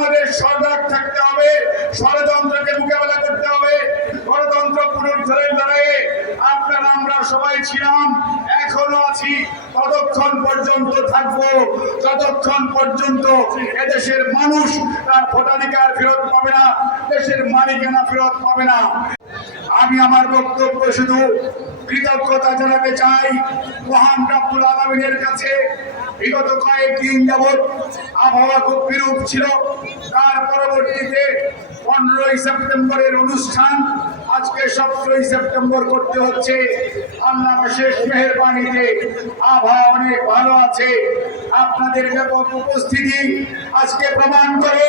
আমাদের সজাগ থাকতে হবে, ষড়যন্ত্রকে মোকাবেলা করতে হবে, গণতন্ত্র পুনরুদ্ধারের লড়াইয়ে আপনারা, আমরা সবাই ছিলাম, এখনও আছি, ততক্ষণ পর্যন্ত থাকব ততক্ষণ পর্যন্ত এদেশের মানুষ তার ভোটাধিকার ফেরত পাবে না, দেশের মালিকানা ফেরত পাবে না। আমি আমার বক্তব্য শুধু কৃতজ্ঞতা জানাতে চাই মহান রাব্বুল আলমিনের কাছে। বিগত কয়েকদিন যাবৎ আবহাওয়া খুব বিরূপ ছিল। তার পরবর্তীতে পনেরোই সেপ্টেম্বরের অনুষ্ঠান আজকে সতেরোই সেপ্টেম্বর করতে হচ্ছে। আল্লাহ শেষ মেহরবানিতে আবহাওয়া অনেক ভালো আছে। আপনাদের ব্যাপক উপস্থিতি আজকে প্রমাণ করে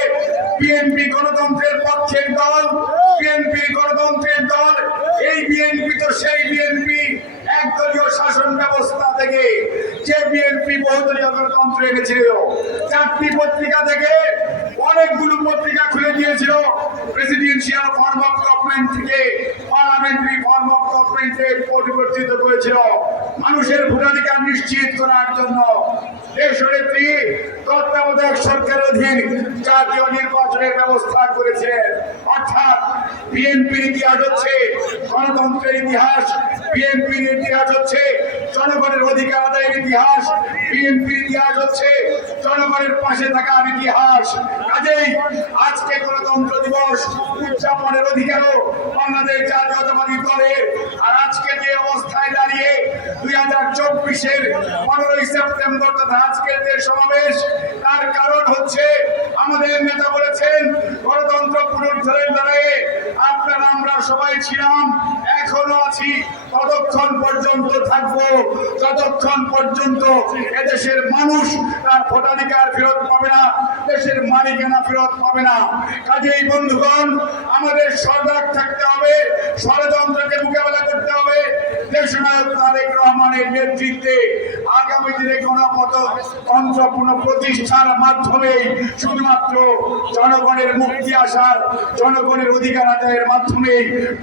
বিএনপি গণতন্ত্রের পক্ষের দল বিএনপি গণতন্ত্রের বিএনপি বহুদলীয় গণতন্ত্র এনেছিল। চারটি পত্রিকা থেকে অনেকগুলো পত্রিকা খুলে দিয়েছিল। প্রেসিডেন্সিয়াল ফর্ম অফ গভর্নমেন্ট থেকে পার্লামেন্টারি ফর্ম অফ গভর্নমেন্টে পরিবর্তিত করেছিল মানুষের ভোটাধিকার নিশ্চিত করার জন্য দেশনেত্রী তত্ত্বাবধায়ক সরকারের অধীন জাতীয় নির্বাচনের ব্যবস্থা করেছেন অর্থাৎ বিএনপির ইতিহাস হচ্ছে গণতন্ত্রের ইতিহাস, বিএনপির ইতিহাস হচ্ছে জনগণের অধিকার আদায়ের ইতিহাস, বিএনপির ইতিহাস হচ্ছে জনগণের পাশে থাকার ইতিহাস। কাজেই আজকে গণতন্ত্র দিবস উদযাপনের অধিকারও বাংলাদেশ জাতীয়তাবাদী দলের। আর আজকে যে অবস্থায় দাঁড়িয়ে দুই হাজার চব্বিশের পনেরোই সেপ্টেম্বর তথা আজকের যে সমাবেশ, তার কারণ হচ্ছে আমাদের নেতা বলেছেন, গণতন্ত্র পুনরুদ্ধারের লড়াইয়ে আপনারা সবাই ছিলাম, এখনও আছি। ততক্ষণ পর্যন্ত থাকব, যতক্ষণ পর্যন্ত এদেশের মানুষ তার ভোটাধিকার ফেরত পাবে না, দেশের মালিকানা ফেরত পাবে না। কাজেই বন্ধুগণ, আমাদের সজাগ থাকতে রহমানের নেতৃত্বে আগামী দিনে গণপত তন্ত্রপূর্ণ প্রতিষ্ঠার মাধ্যমে শুধুমাত্র জনগণের মুক্তি আসার, জনগণের অধিকার আদায়ের মাধ্যমে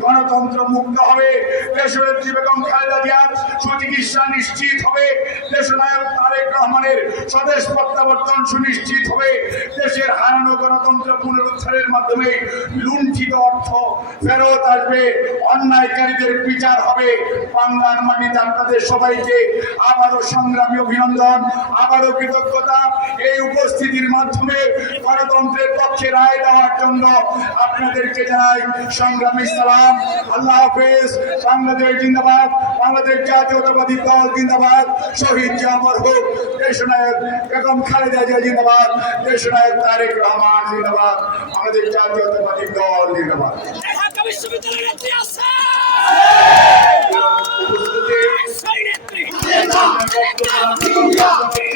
গণতন্ত্র মুক্ত হবে। দেশনেত্রী বেগম খালেদা জিয়ার সুচিকিৎসা নিশ্চিত হবে। দেশনায়ক তারেক রহমানের স্বদেশ প্রত্যাবর্তন সুনিশ্চিত হবে। দেশের হারানো গণতন্ত্র পুনরুদ্ধারের মাধ্যমে লুণ্ঠিত অর্থ ফেরত আসবে। অন্যায়কারীদের বিচার হবে। বাংলার মাটিতে আপনাদের সবাইকে আবারও সংগ্রামী অভিনন্দন, আবারও কৃতজ্ঞতা। এই উপস্থিতির মাধ্যমে গণতন্ত্রের পক্ষে রায় দেওয়ার জন্য আপনাদেরকে জানাই সংগ্রামী সালাম। আল্লাহ হাফেজ। বাংলাদেশ জিন্দাবাদ, বাংলাদেশ জাতীয়তাবাদী দল জিন্দাবাদ। শহীদ জামর হোক, দেশনায়ক বেগম খালেদা জিয়া জিন্দাবাদ, দেশনায়ক তারেক রহমান জিন্দাবাদ আমাদের জাতীয়তাবাদী দল জিন্দাবাদ। বিশ্ববিদ্যালয়ের Yeah.